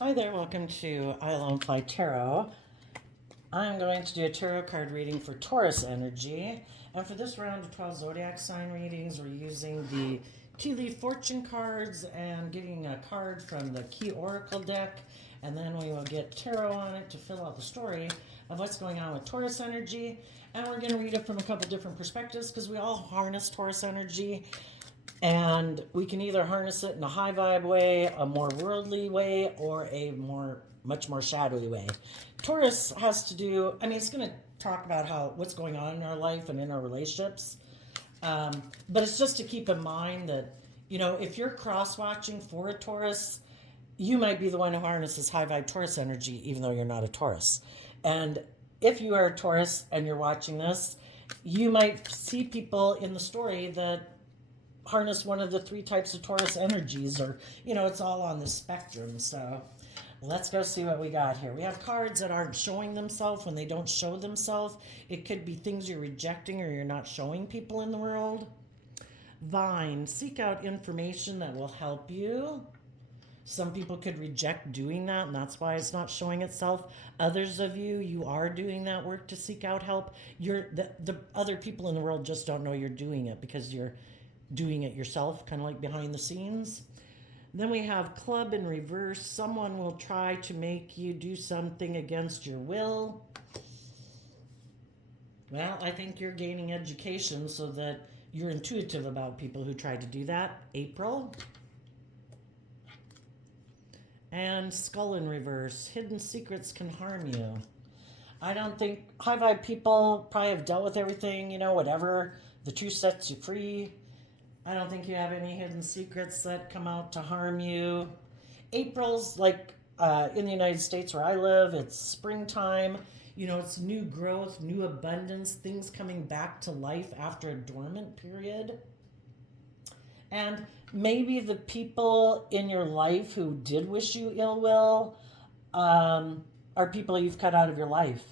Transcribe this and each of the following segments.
Hi there, welcome to I Alone Fly Tarot. I'm going to do a tarot card reading for Taurus energy. And for this round of 12 zodiac sign readings, we're using the tea leaf fortune cards and getting a card from the key oracle deck. And then we will get tarot on it to fill out the story of what's going on with Taurus energy. And we're going to read it from a couple different perspectives because we all harness Taurus energy. And we can either harness it in a high vibe way, a more worldly way, or a much more shadowy way. Taurus has to do, it's going to talk about what's going on in our life and in our relationships. But it's just to keep in mind that, if you're cross watching for a Taurus, you might be the one who harnesses high vibe Taurus energy, even though you're not a Taurus. And if you are a Taurus and you're watching this, you might see people in the story that harness one of the three types of Taurus energies, or it's all on the spectrum. So let's go see what we got here. We have cards that aren't showing themselves. When they don't show themselves, it could be things you're rejecting or you're not showing people in the world. Vine, seek out information that will help you. Some people could reject doing that, and that's why it's not showing itself. Others of you are doing that work to seek out help. The other people in the world just don't know you're doing it because you're doing it yourself, kind of like behind the scenes. Then we have club in reverse. Someone will try to make you do something against your will. Well, I think you're gaining education so that you're intuitive about people who try to do that. April. And skull in reverse. Hidden secrets can harm you. I don't think high vibe people probably have dealt with everything, whatever. The truth sets you free. I don't think you have any hidden secrets that come out to harm you. April's like in the United States where I live, it's springtime. It's new growth, new abundance, things coming back to life after a dormant period. And maybe the people in your life who did wish you ill will are people you've cut out of your life.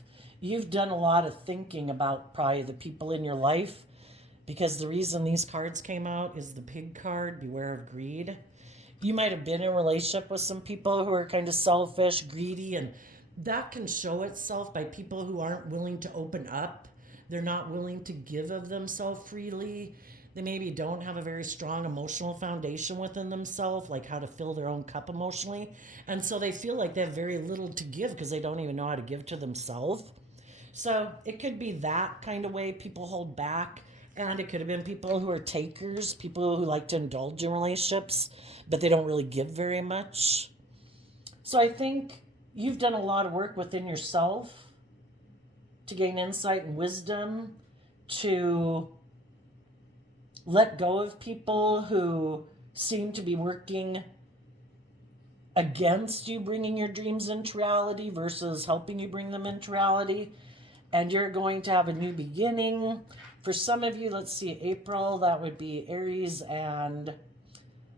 You've done a lot of thinking about probably the people in your life, because the reason these cards came out is the pig card, beware of greed. You might have been in a relationship with some people who are kind of selfish, greedy, and that can show itself by people who aren't willing to open up. They're not willing to give of themselves freely. They maybe don't have a very strong emotional foundation within themselves, like how to fill their own cup emotionally. And so they feel like they have very little to give because they don't even know how to give to themselves. So it could be that kind of way people hold back. And it could have been people who are takers, people who like to indulge in relationships, but they don't really give very much. So I think you've done a lot of work within yourself to gain insight and wisdom, to let go of people who seem to be working against you bringing your dreams into reality versus helping you bring them into reality. And you're going to have a new beginning. For some of you, let's see, April, that would be Aries, and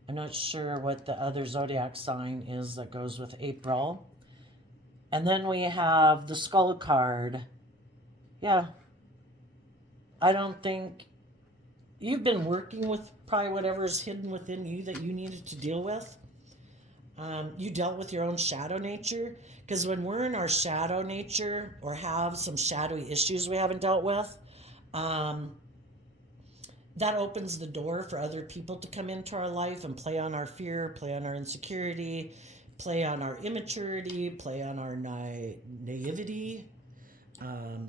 I'm not sure what the other zodiac sign is that goes with April. And then we have the skull card. Yeah. I don't think you've been working with probably whatever's hidden within you that you needed to deal with. You dealt with your own shadow nature, because when we're in our shadow nature or have some shadowy issues we haven't dealt with, that opens the door for other people to come into our life and play on our fear, play on our insecurity, play on our immaturity, play on our naivety,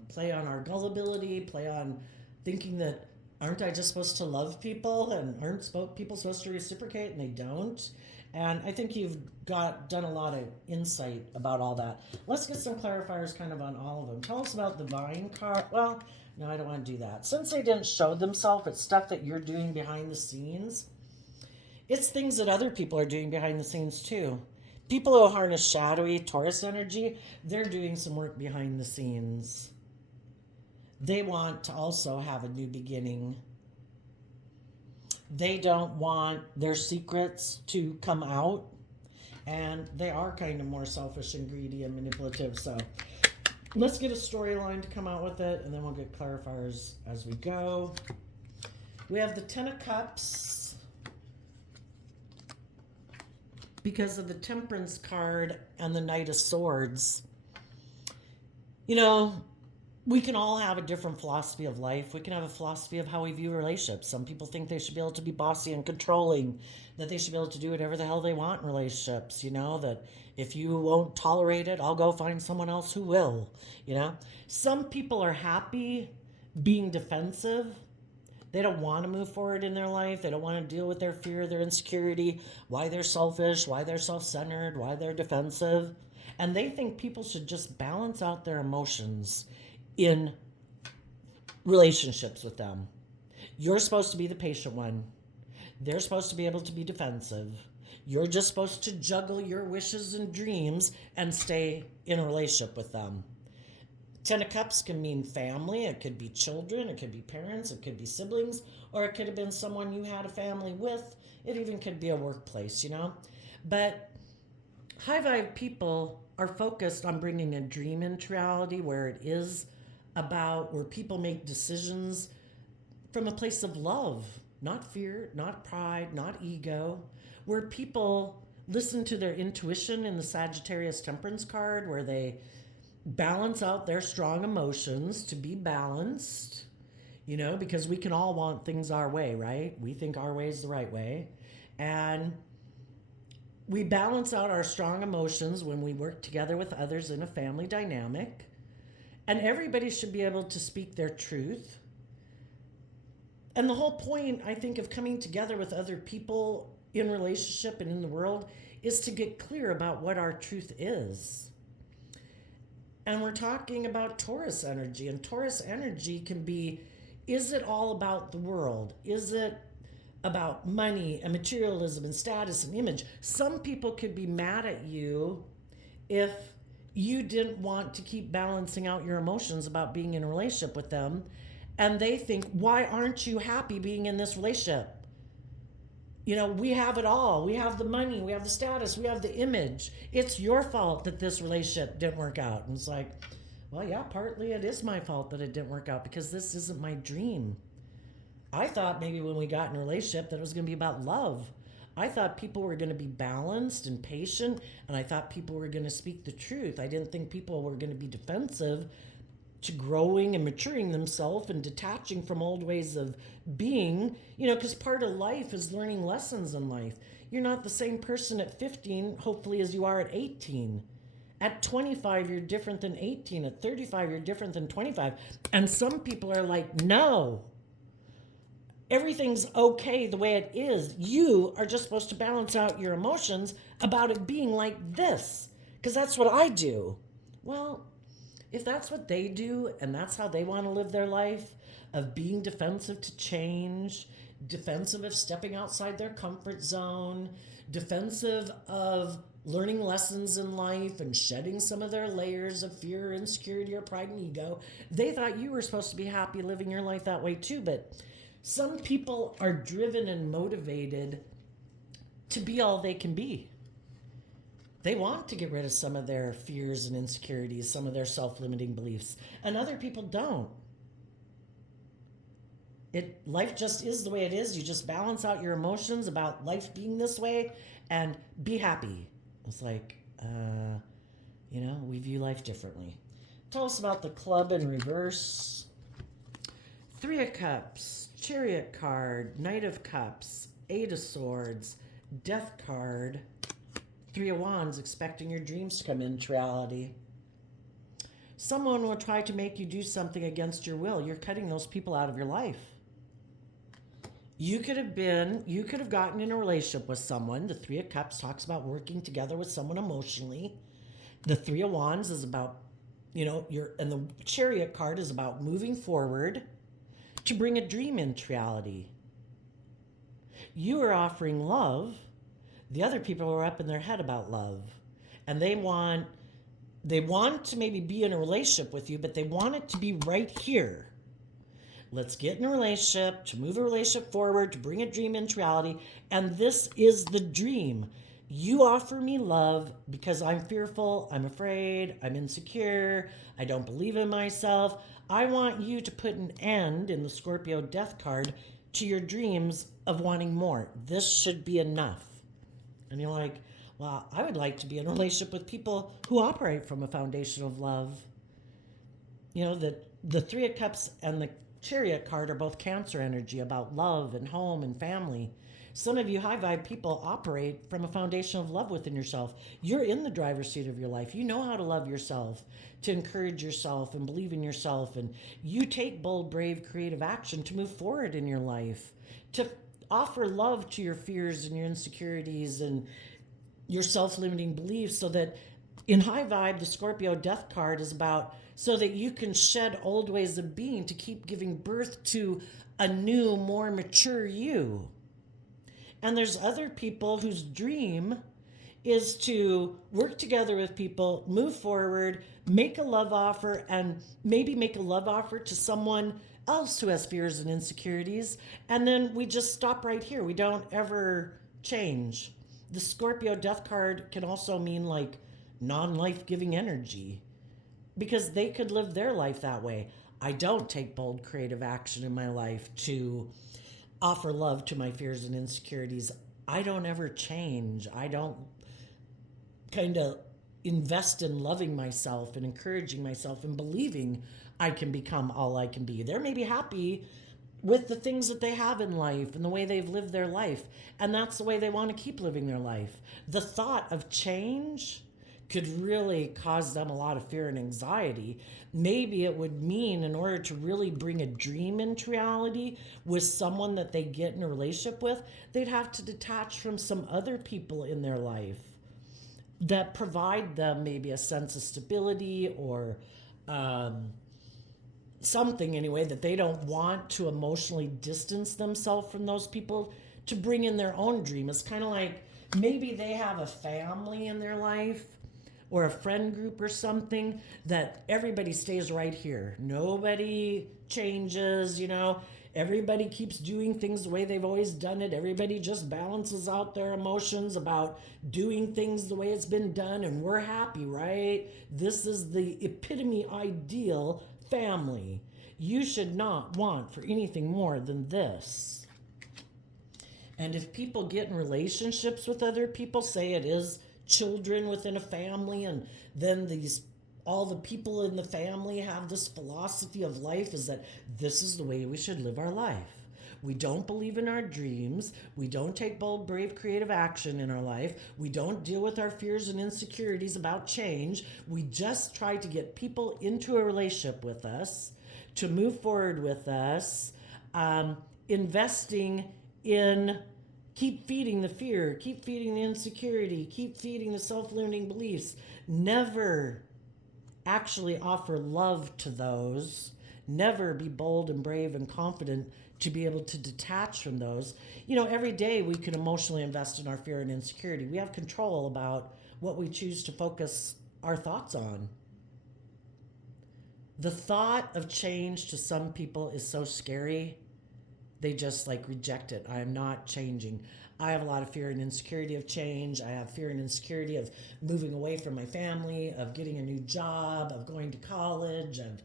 play on our gullibility, play on thinking that aren't I just supposed to love people and aren't people supposed to reciprocate, and they don't. And I think you've done a lot of insight about all that. Let's get some clarifiers kind of on all of them. Tell us about the vine card. Well, no, I don't want to do that. Since they didn't show themselves, it's stuff that you're doing behind the scenes. It's things that other people are doing behind the scenes too. People who harness shadowy Taurus energy, they're doing some work behind the scenes. They want to also have a new beginning. They don't want their secrets to come out, and they are kind of more selfish and greedy and manipulative. So let's get a storyline to come out with it, and then we'll get clarifiers as we go. We have the Ten of Cups, because of the Temperance card and the Knight of Swords. You know, we can all have a different philosophy of life. We can have a philosophy of how we view relationships. Some people think they should be able to be bossy and controlling, that they should be able to do whatever the hell they want in relationships, that if you won't tolerate it, I'll go find someone else who will. Some people are happy being defensive. They don't want to move forward in their life. They don't want to deal with their fear, their insecurity, why they're selfish, why they're self-centered, why they're defensive. And they think people should just balance out their emotions in relationships with them. You're supposed to be the patient one. They're supposed to be able to be defensive. You're just supposed to juggle your wishes and dreams and stay in a relationship with them. Ten of Cups can mean family. It could be children. It could be parents. It could be siblings. Or it could have been someone you had a family with. It even could be a workplace. But high vibe people are focused on bringing a dream into reality, where it is about where people make decisions from a place of love, not fear, not pride, not ego, where people listen to their intuition in the Sagittarius Temperance card, where they balance out their strong emotions to be balanced, because we can all want things our way, right? We think our way is the right way. And we balance out our strong emotions when we work together with others in a family dynamic. And everybody should be able to speak their truth. And the whole point, I think, of coming together with other people in relationship and in the world is to get clear about what our truth is. And we're talking about Taurus energy. And Taurus energy can be, is it all about the world? Is it about money and materialism and status and image? Some people could be mad at you if you didn't want to keep balancing out your emotions about being in a relationship with them. And they think, why aren't you happy being in this relationship? We have it all. We have the money, we have the status, we have the image. It's your fault that this relationship didn't work out. And it's like, well, yeah, partly it is my fault that it didn't work out, because this isn't my dream. I thought maybe when we got in a relationship that it was going to be about love. I thought people were going to be balanced and patient, and I thought people were going to speak the truth. I didn't think people were going to be defensive to growing and maturing themselves and detaching from old ways of being, because part of life is learning lessons in life. You're not the same person at 15, hopefully, as you are at 18. At 25, you're different than 18. At 35, you're different than 25. And some people are like, no, everything's okay the way it is. You are just supposed to balance out your emotions about it being like this, because that's what I do. Well, if that's what they do and that's how they want to live their life, of being defensive to change, defensive of stepping outside their comfort zone, defensive of learning lessons in life and shedding some of their layers of fear, insecurity, or pride and ego, they thought you were supposed to be happy living your life that way too. But some people are driven and motivated to be all they can be. They want to get rid of some of their fears and insecurities, some of their self-limiting beliefs, and other people don't. Life just is the way it is. You just balance out your emotions about life being this way and be happy. It's like, we view life differently. Tell us about the Club in reverse. Three of Cups, Chariot card, Knight of Cups, Eight of Swords, Death card, Three of Wands, expecting your dreams to come into reality. Someone will try to make you do something against your will. You're cutting those people out of your life. You could have gotten in a relationship with someone. The Three of Cups talks about working together with someone emotionally. The Three of Wands is about, and the Chariot card is about moving forward to bring a dream into reality. You are offering love. The other people are up in their head about love. And they want to maybe be in a relationship with you, but they want it to be right here. Let's get in a relationship, to move a relationship forward, to bring a dream into reality. And this is the dream. You offer me love because I'm fearful, I'm afraid, I'm insecure, I don't believe in myself. I want you to put an end, in the Scorpio Death card, to your dreams of wanting more. This should be enough. And you're like, Well, I would like to be in a relationship with people who operate from a foundation of love. You know, that the Three of Cups and the Chariot card are both Cancer energy, about love and home and family. Some of you high vibe people operate from a foundation of love within yourself. You're in the driver's seat of your life. You know how to love yourself, to encourage yourself and believe in yourself. And you take bold, brave, creative action to move forward in your life, to offer love to your fears and your insecurities and your self-limiting beliefs, so that in high vibe, the Scorpio death card is about so that you can shed old ways of being to keep giving birth to a new, more mature you. And there's other people whose dream is to work together with people, move forward, make a love offer, and maybe make a love offer to someone else who has fears and insecurities. And then we just stop right here. We don't ever change. The Scorpio death card can also mean like non-life giving energy, because they could live their life that way. I don't take bold creative action in my life to offer love to my fears and insecurities. I don't ever change. I don't kind of invest in loving myself and encouraging myself and believing I can become all I can be. They're maybe happy with the things that they have in life and the way they've lived their life, and that's the way they want to keep living their life. The thought of change could really cause them a lot of fear and anxiety. Maybe it would mean, in order to really bring a dream into reality with someone that they get in a relationship with, they'd have to detach from some other people in their life that provide them maybe a sense of stability or something anyway, that they don't want to emotionally distance themselves from those people to bring in their own dream. It's kind of like maybe they have a family in their life or a friend group or something that everybody stays right here. Nobody changes, you know. Everybody keeps doing things the way they've always done it. Everybody just balances out their emotions about doing things the way it's been done, and we're happy, right? This is the epitome ideal family. You should not want for anything more than this. And if people get in relationships with other people, say it is children within a family, and then all the people in the family have this philosophy of life, is that this is the way we should live our life. We don't believe in our dreams. We don't take bold, brave, creative action in our life. We don't deal with our fears and insecurities about change. We just try to get people into a relationship with us, to move forward with us, investing in keep feeding the fear, keep feeding the insecurity, keep feeding the self-limiting beliefs. Never actually offer love to those. Never be bold and brave and confident to be able to detach from those. You know, every day we can emotionally invest in our fear and insecurity. We have control about what we choose to focus our thoughts on. The thought of change to some people is so scary. They just like reject it. I am not changing. I have a lot of fear and insecurity of change. I have fear and insecurity of moving away from my family, of getting a new job, of going to college, of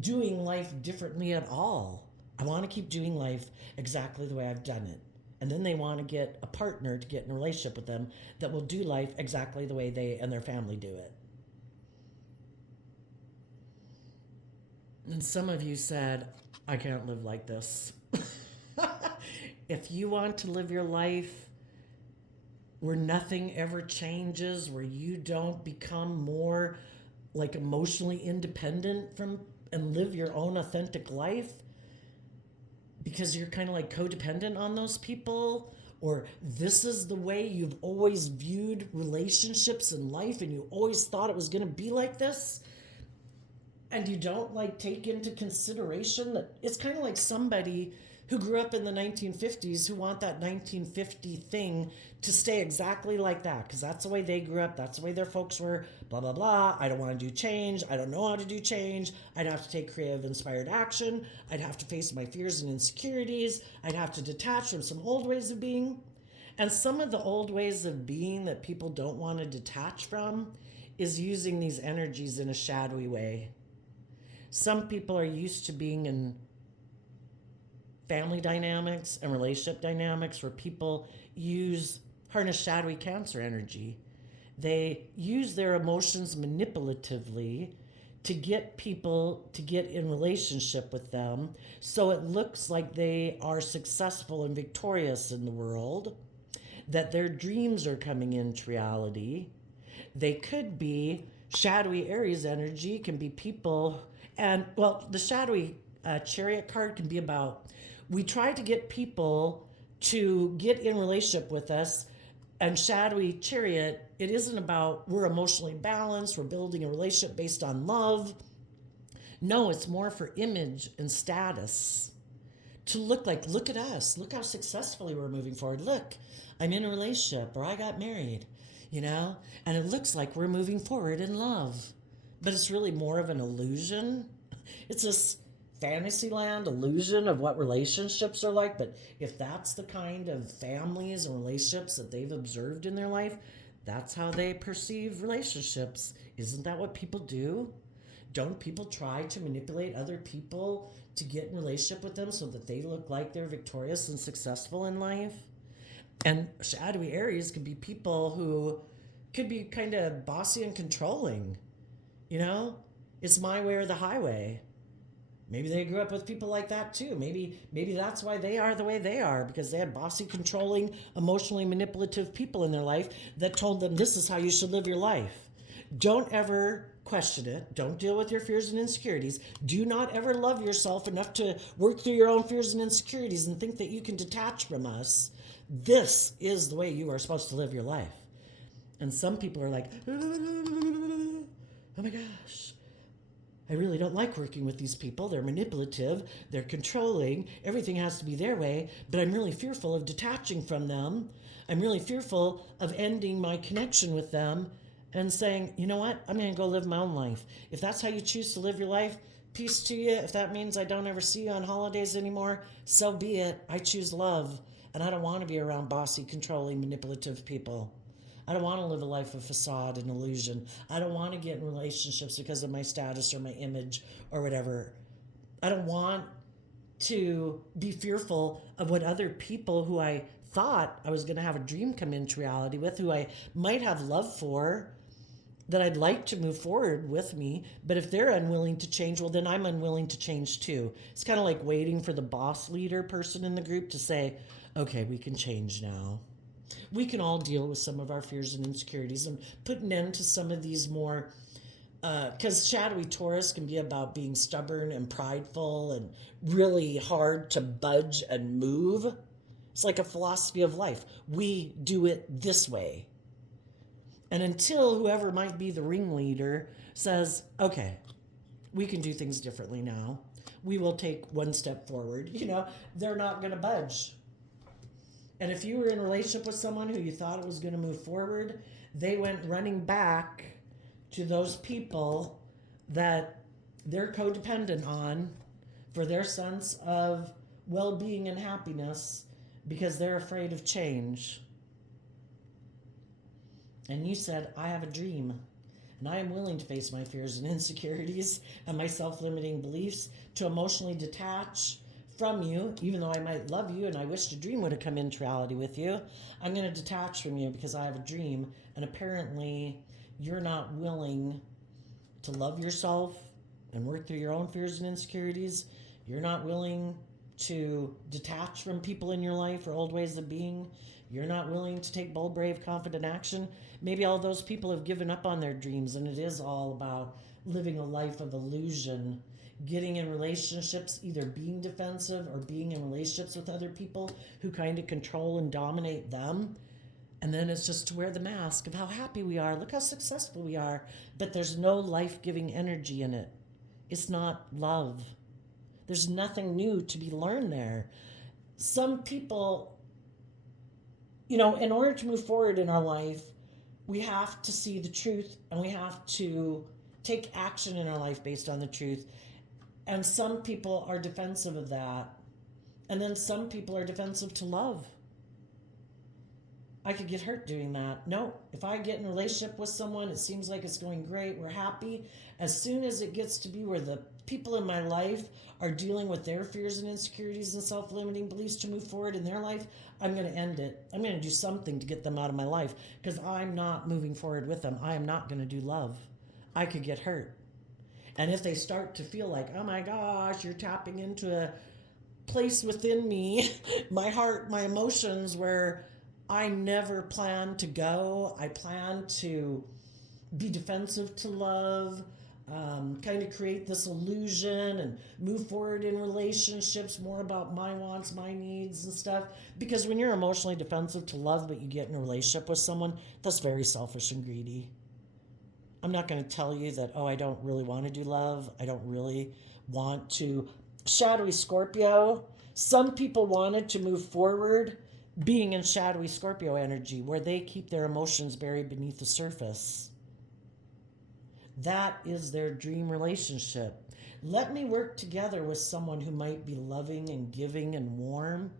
doing life differently at all. I want to keep doing life exactly the way I've done it. And then they want to get a partner to get in a relationship with them that will do life exactly the way they and their family do it. And some of you said, I can't live like this. If you want to live your life where nothing ever changes, where you don't become more like emotionally independent from and live your own authentic life because you're kind of like codependent on those people, or this is the way you've always viewed relationships in life and you always thought it was going to be like this, and you don't like take into consideration that it's kind of like somebody who grew up in the 1950s who want that 1950 thing to stay exactly like that because that's the way they grew up, that's the way their folks were, blah, blah, blah. I don't want to do change. I don't know how to do change. I'd have to take creative, inspired action. I'd have to face my fears and insecurities. I'd have to detach from some old ways of being. And some of the old ways of being that people don't want to detach from is using these energies in a shadowy way. Some people are used to being in family dynamics and relationship dynamics where people harness shadowy Cancer energy. They use their emotions manipulatively to get people to get in relationship with them, so it looks like they are successful and victorious in the world, that their dreams are coming into reality. They could be shadowy Aries energy, can be people, and well, the shadowy chariot card can be about we try to get people to get in relationship with us. And shadowy chariot, it isn't about we're emotionally balanced, we're building a relationship based on love. No, it's more for image and status. To look like, look at us, look how successfully we're moving forward. Look, I'm in a relationship or I got married, you know? And it looks like we're moving forward in love. But it's really more of an illusion. It's this fantasyland illusion of what relationships are like. But if that's the kind of families and relationships that they've observed in their life, that's how they perceive relationships. Isn't that what people do? Don't people try to manipulate other people to get in relationship with them so that they look like they're victorious and successful in life? And shadowy Aries could be people who could be kind of bossy and controlling. You know, it's my way or the highway. Maybe they grew up with people like that too. Maybe that's why they are the way they are, because they had bossy, controlling, emotionally manipulative people in their life that told them this is how you should live your life. Don't ever question it. Don't deal with your fears and insecurities. Do not ever love yourself enough to work through your own fears and insecurities and think that you can detach from us. This is the way you are supposed to live your life. And some people are like, oh my gosh, I really don't like working with these people. They're manipulative, they're controlling, everything has to be their way, but I'm really fearful of detaching from them. I'm really fearful of ending my connection with them and saying, you know what, I'm going to go live my own life. If that's how you choose to live your life, peace to you. If that means I don't ever see you on holidays anymore, so be it. I choose love, and I don't want to be around bossy, controlling, manipulative people. I don't want to live a life of facade and illusion. I don't want to get in relationships because of my status or my image or whatever. I don't want to be fearful of what other people who I thought I was going to have a dream come into reality with, who I might have love for, that I'd like to move forward with me. But if they're unwilling to change, well, then I'm unwilling to change too. It's kind of like waiting for the boss leader person in the group to say, okay, we can change now. We can all deal with some of our fears and insecurities and put an end to some of these more, because shadowy Taurus can be about being stubborn and prideful and really hard to budge and move. It's like a philosophy of life. We do it this way. And until whoever might be the ringleader says, okay, we can do things differently now, we will take one step forward, they're not going to budge. And if you were in a relationship with someone who you thought it was going to move forward, they went running back to those people that they're codependent on for their sense of well-being and happiness because they're afraid of change. And you said, I have a dream, and I am willing to face my fears and insecurities and my self-limiting beliefs, to emotionally detach from you, even though I might love you and I wish a dream would have come into reality with you. I'm going to detach from you because I have a dream, and apparently you're not willing to love yourself and work through your own fears and insecurities. You're not willing to detach from people in your life or old ways of being. You're not willing to take bold, brave, confident action. Maybe all those people have given up on their dreams, and it is all about living a life of illusion, getting in relationships, either being defensive or being in relationships with other people who kind of control and dominate them. And then it's just to wear the mask of how happy we are. Look how successful we are. But there's no life-giving energy in it. It's not love. There's nothing new to be learned there. Some people, in order to move forward in our life, we have to see the truth, and we have to take action in our life based on the truth. And some people are defensive of that. And then some people are defensive to love. I could get hurt doing that. No, if I get in a relationship with someone, it seems like it's going great, we're happy. As soon as it gets to be where the people in my life are dealing with their fears and insecurities and self-limiting beliefs to move forward in their life, I'm going to end it. I'm going to do something to get them out of my life because I'm not moving forward with them. I am not going to do love. I could get hurt. And if they start to feel like, oh my gosh, you're tapping into a place within me, my heart, my emotions, where I never plan to go. I plan to be defensive to love, kind of create this illusion and move forward in relationships more about my wants, my needs and stuff. Because when you're emotionally defensive to love, but you get in a relationship with someone, that's very selfish and greedy. I'm not going to tell you that, oh, I don't really want to do love. I don't really want to. Shadowy Scorpio. Some people wanted to move forward being in shadowy Scorpio energy where they keep their emotions buried beneath the surface. That is their dream relationship. Let me work together with someone who might be loving and giving and warm.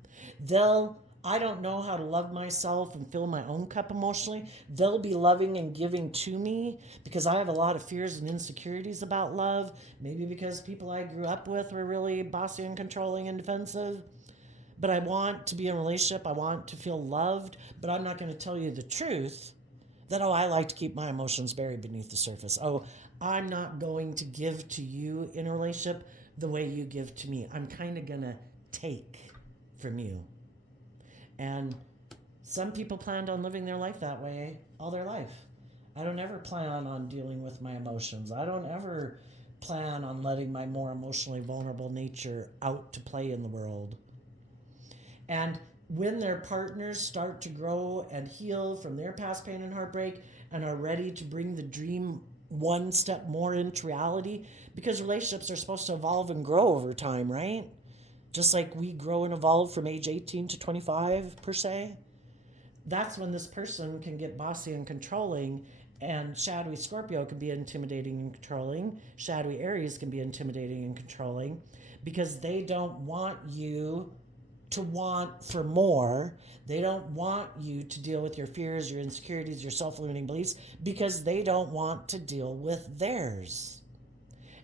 I don't know how to love myself and fill my own cup emotionally. They'll be loving and giving to me because I have a lot of fears and insecurities about love. Maybe because people I grew up with were really bossy and controlling and defensive. But I want to be in a relationship. I want to feel loved. But I'm not going to tell you the truth that, oh, I like to keep my emotions buried beneath the surface. Oh, I'm not going to give to you in a relationship the way you give to me. I'm kind of going to take from you. And some people planned on living their life that way all their life. I don't ever plan on dealing with my emotions. I don't ever plan on letting my more emotionally vulnerable nature out to play in the world. And when their partners start to grow and heal from their past pain and heartbreak and are ready to bring the dream one step more into reality, because relationships are supposed to evolve and grow over time, right? Just like we grow and evolve from age 18 to 25, per se. That's when this person can get bossy and controlling, and shadowy Scorpio can be intimidating and controlling. Shadowy Aries can be intimidating and controlling because they don't want you to want for more. They don't want you to deal with your fears, your insecurities, your self-limiting beliefs because they don't want to deal with theirs.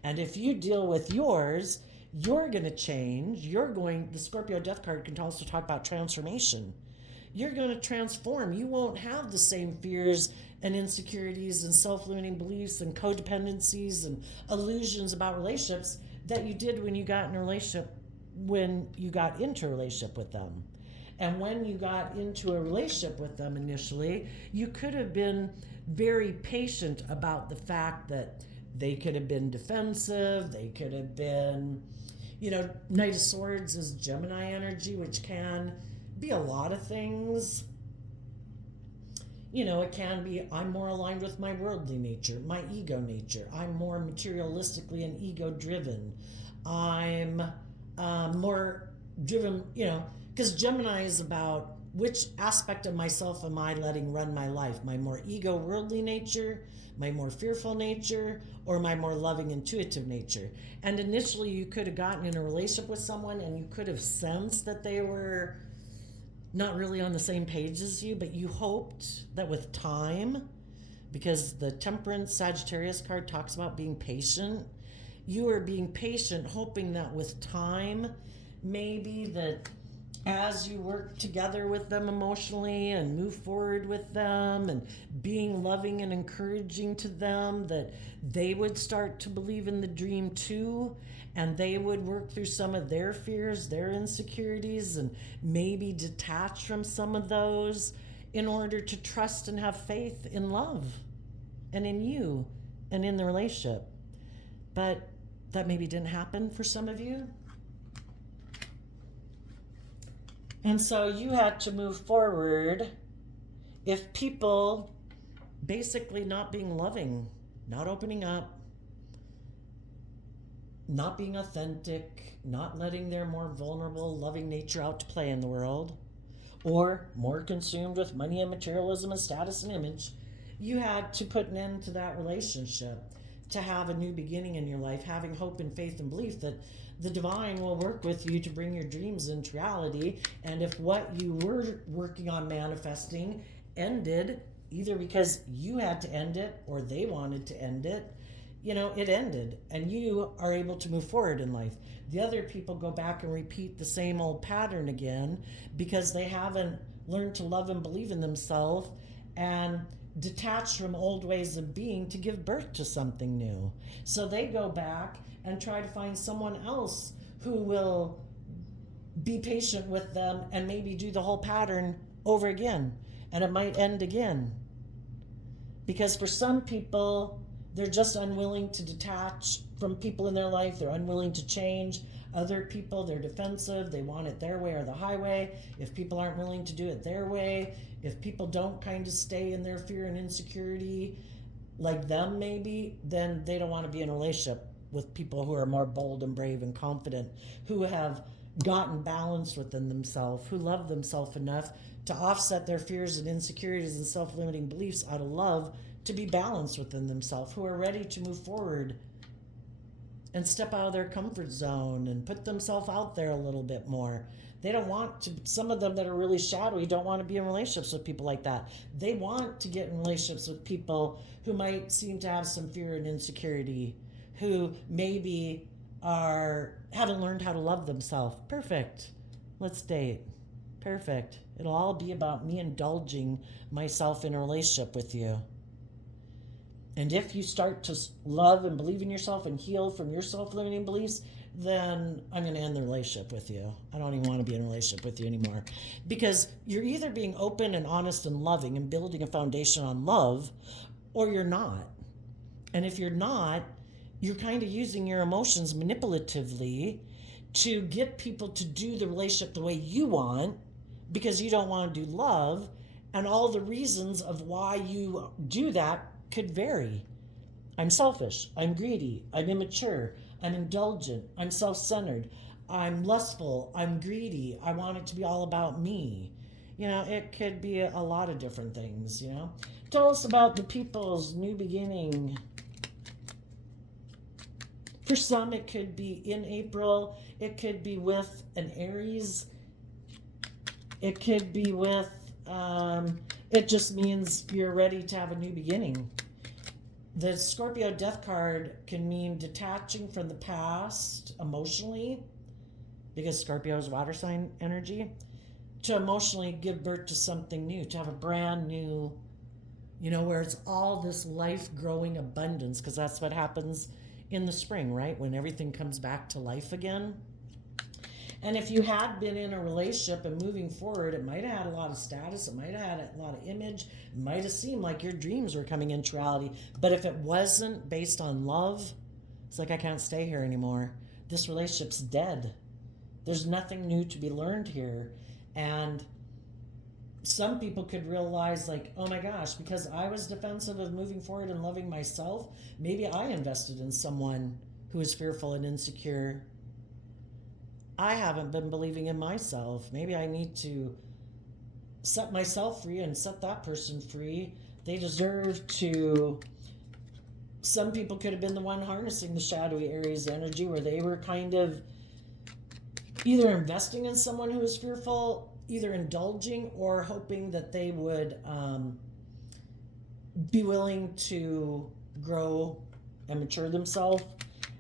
And if you deal with yours, you're going to change. The Scorpio Death card can also talk about transformation. You're going to transform. You won't have the same fears and insecurities and self-limiting beliefs and codependencies and illusions about relationships that you did when you got into a relationship with them. And when you got into a relationship with them initially, you could have been very patient about the fact that they could have been defensive, they could have been, Knight of Swords is Gemini energy, which can be a lot of things. It can be, I'm more aligned with my worldly nature, my ego nature. I'm more materialistically and ego-driven. I'm more driven, because Gemini is about which aspect of myself am I letting run my life? My more ego worldly nature, my more fearful nature, or my more loving intuitive nature? And initially you could have gotten in a relationship with someone and you could have sensed that they were not really on the same page as you, but you hoped that with time, because the Temperance Sagittarius card talks about being patient, you are being patient, hoping that with time, maybe that as you work together with them emotionally and move forward with them and being loving and encouraging to them, that they would start to believe in the dream too, and they would work through some of their fears, their insecurities, and maybe detach from some of those in order to trust and have faith in love and in you and in the relationship. But that maybe didn't happen for some of you. And so you had to move forward if people basically not being loving, not opening up, not being authentic, not letting their more vulnerable, loving nature out to play in the world, or more consumed with money and materialism and status and image, you had to put an end to that relationship to have a new beginning in your life, having hope and faith and belief that the divine will work with you to bring your dreams into reality. And if what you were working on manifesting ended, either because you had to end it or they wanted to end it, it ended and you are able to move forward in life. The other people go back and repeat the same old pattern again because they haven't learned to love and believe in themselves and detach from old ways of being to give birth to something new. So they go back and try to find someone else who will be patient with them and maybe do the whole pattern over again. And it might end again. Because for some people, they're just unwilling to detach from people in their life. They're unwilling to change. Other people, they're defensive. They want it their way or the highway. If people aren't willing to do it their way, if people don't kind of stay in their fear and insecurity like them maybe, then they don't want to be in a relationship with people who are more bold and brave and confident, who have gotten balanced within themselves, who love themselves enough to offset their fears and insecurities and self-limiting beliefs out of love to be balanced within themselves, who are ready to move forward and step out of their comfort zone and put themselves out there a little bit more. They don't want to, some of them that are really shadowy don't want to be in relationships with people like that. They want to get in relationships with people who might seem to have some fear and insecurity, who maybe haven't learned how to love themselves. Perfect. Let's date. Perfect. It'll all be about me indulging myself in a relationship with you. And if you start to love and believe in yourself and heal from your self-limiting beliefs, then I'm going to end the relationship with you. I don't even want to be in a relationship with you anymore. Because you're either being open and honest and loving and building a foundation on love, or you're not. And if you're not, you're kind of using your emotions manipulatively to get people to do the relationship the way you want because you don't want to do love. And all the reasons of why you do that could vary. I'm selfish. I'm greedy. I'm immature. I'm indulgent. I'm self-centered. I'm lustful. I'm greedy. I want it to be all about me. It could be a lot of different things, Tell us about the people's new beginning. For some, it could be in April. It could be with an Aries. It could be with, it just means you're ready to have a new beginning. The Scorpio death card can mean detaching from the past emotionally, because Scorpio is water sign energy, to emotionally give birth to something new, to have a brand new, where it's all this life-growing abundance, because that's what happens in the spring, right? When everything comes back to life again. And if you had been in a relationship and moving forward, it might have had a lot of status, it might have had a lot of image, it might have seemed like your dreams were coming into reality. But if it wasn't based on love, it's like, I can't stay here anymore. This relationship's dead. There's nothing new to be learned here. And some people could realize, like, oh my gosh, because I was defensive of moving forward and loving myself, maybe I invested in someone who is fearful and insecure. I haven't been believing in myself. Maybe I need to set myself free and set that person free. They deserve to. Some people could have been the one harnessing the shadowy Aries energy, where they were kind of either investing in someone who is fearful, either indulging, or hoping that they would be willing to grow and mature themselves.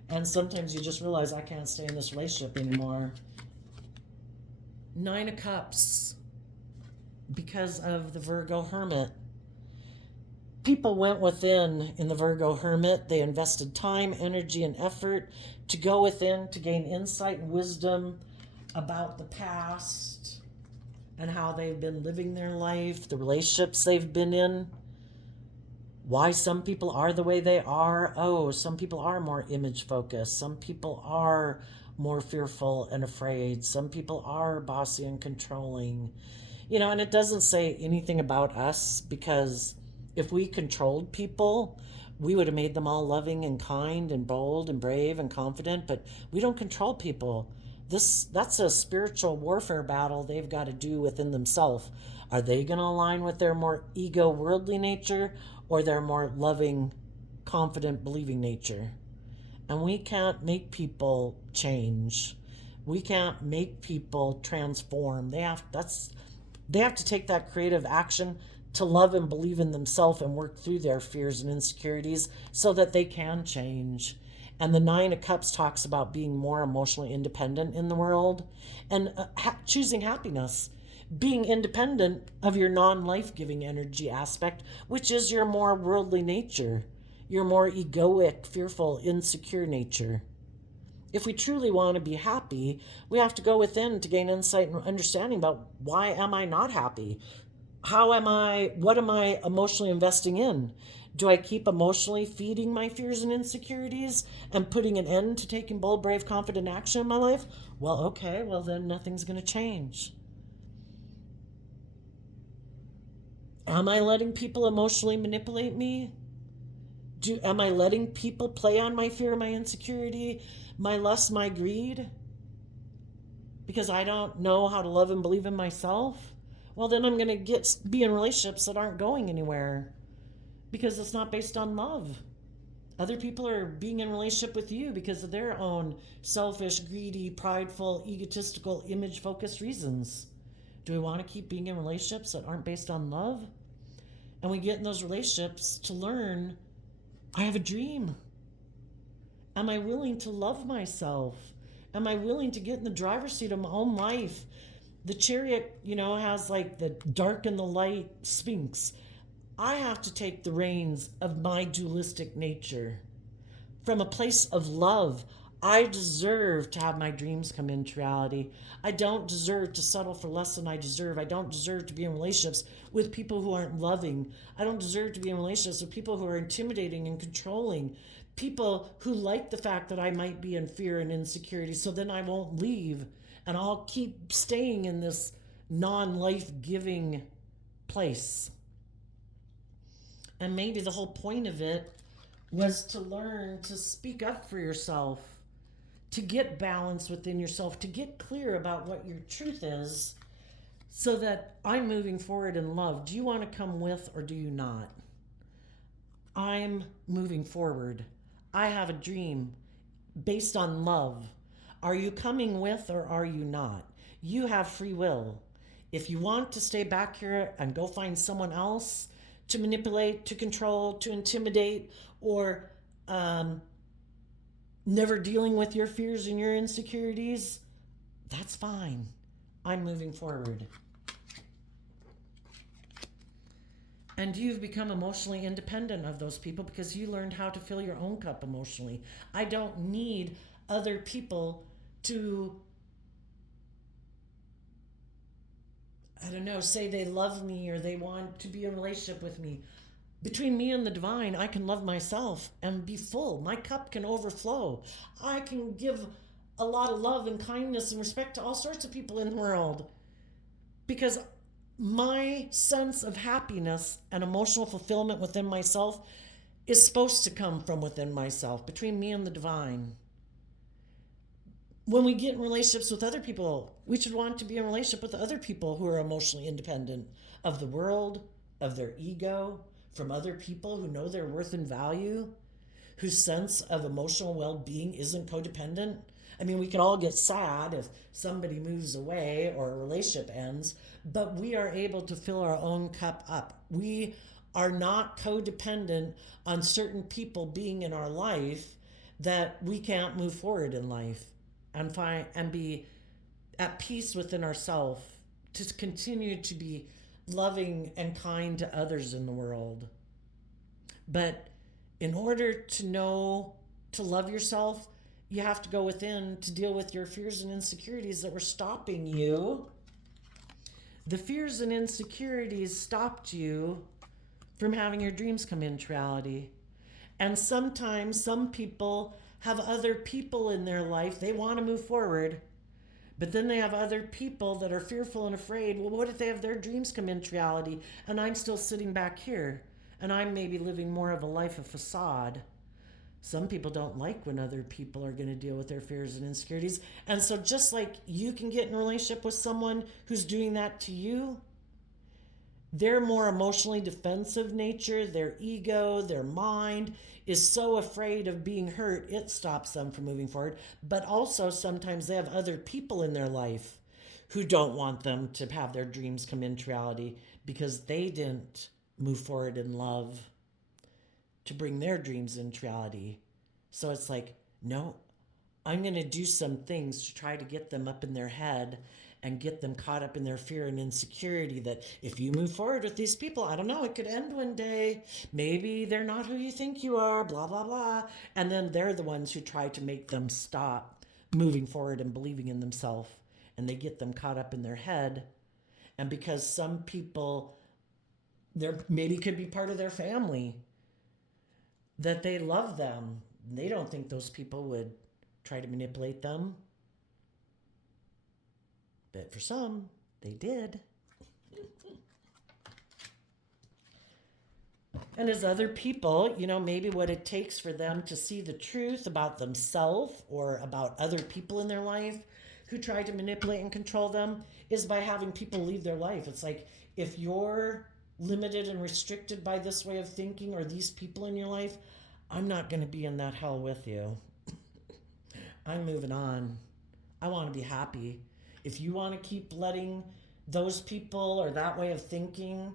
And sometimes you just realize, I can't stay in this relationship anymore. 9 of Cups, because of the Virgo Hermit. People went within in the Virgo Hermit. They invested time, energy, and effort to go within to gain insight and wisdom about the past and how they've been living their life, the relationships they've been in, why some people are the way they are. Oh, some people are more image focused. Some people are more fearful and afraid. Some people are bossy and controlling. And it doesn't say anything about us, because if we controlled people, we would have made them all loving and kind and bold and brave and confident, but we don't control people. That's a spiritual warfare battle they've got to do within themselves. Are they going to align with their more ego worldly nature, or their more loving, confident, believing nature? And we can't make people change. We can't make people transform. They have to take that creative action to love and believe in themselves and work through their fears and insecurities so that they can change. And the Nine of Cups talks about being more emotionally independent in the world and choosing happiness, being independent of your non-life giving energy aspect, which is your more worldly nature, your more egoic, fearful, insecure nature. If we truly want to be happy, we have to go within to gain insight and understanding about why am I not happy? What am I emotionally investing in? Do I keep emotionally feeding my fears and insecurities and putting an end to taking bold, brave, confident action in my life? Well, okay, well then nothing's going to change. Am I letting people emotionally manipulate me? Am I letting people play on my fear, my insecurity, my lust, my greed? Because I don't know how to love and believe in myself? Well, then I'm going to be in relationships that aren't going anywhere because it's not based on love. Other people are being in relationship with you because of their own selfish, greedy, prideful, egotistical, image-focused reasons. Do we want to keep being in relationships that aren't based on love? And we get in those relationships to learn, I have a dream. Am I willing to love myself? Am I willing to get in the driver's seat of my own life? The chariot, has like the dark and the light sphinx. I have to take the reins of my dualistic nature. From a place of love, I deserve to have my dreams come into reality. I don't deserve to settle for less than I deserve. I don't deserve to be in relationships with people who aren't loving. I don't deserve to be in relationships with people who are intimidating and controlling. People who like the fact that I might be in fear and insecurity, so then I won't leave and I'll keep staying in this non-life giving place. And maybe the whole point of it was to learn to speak up for yourself, to get balance within yourself, to get clear about what your truth is, so that I'm moving forward in love. Do you want to come with or do you not? I'm moving forward. I have a dream based on love. Are you coming with or are you not? You have free will. If you want to stay back here and go find someone else to manipulate, to control, to intimidate, or never dealing with your fears and your insecurities, that's fine. I'm moving forward. And you've become emotionally independent of those people because you learned how to fill your own cup emotionally. I don't need other people to, say they love me or they want to be in a relationship with me. Between me and the divine, I can love myself and be full. My cup can overflow. I can give a lot of love and kindness and respect to all sorts of people in the world because my sense of happiness and emotional fulfillment within myself is supposed to come from within myself, between me and the divine. When we get in relationships with other people, we should want to be in a relationship with other people who are emotionally independent of the world, of their ego, from other people who know their worth and value, whose sense of emotional well-being isn't codependent. I mean, we can all get sad if somebody moves away or a relationship ends, but we are able to fill our own cup up. We are not codependent on certain people being in our life that we can't move forward in life and be at peace within ourselves to continue to be loving and kind to others in the world. But in order to know to love yourself, you have to go within to deal with your fears and insecurities that were stopping you. The fears and insecurities stopped you from having your dreams come into reality. And sometimes some people have other people in their life. They want to move forward, but then they have other people that are fearful and afraid. Well, what if they have their dreams come into reality and I'm still sitting back here and I'm maybe living more of a life of facade? Some people don't like when other people are going to deal with their fears and insecurities. And so just like you can get in a relationship with someone who's doing that to you, their more emotionally defensive nature, their ego, their mind is so afraid of being hurt, it stops them from moving forward. But also sometimes they have other people in their life who don't want them to have their dreams come into reality because they didn't move forward in love to bring their dreams into reality. So it's like, no, I'm going to do some things to try to get them up in their head and get them caught up in their fear and insecurity that if you move forward with these people, I don't know, it could end one day. Maybe they're not who you think you are, blah, blah, blah. And then they're the ones who try to make them stop moving forward and believing in themselves. And they get them caught up in their head. And because some people, they're maybe could be part of their family, that they love them. They don't think those people would try to manipulate them. But for some, they did. And as other people, maybe what it takes for them to see the truth about themselves or about other people in their life who try to manipulate and control them is by having people leave their life. It's like, if you're limited and restricted by this way of thinking or these people in your life, I'm not going to be in that hell with you. I'm moving on. I want to be happy. If you want to keep letting those people or that way of thinking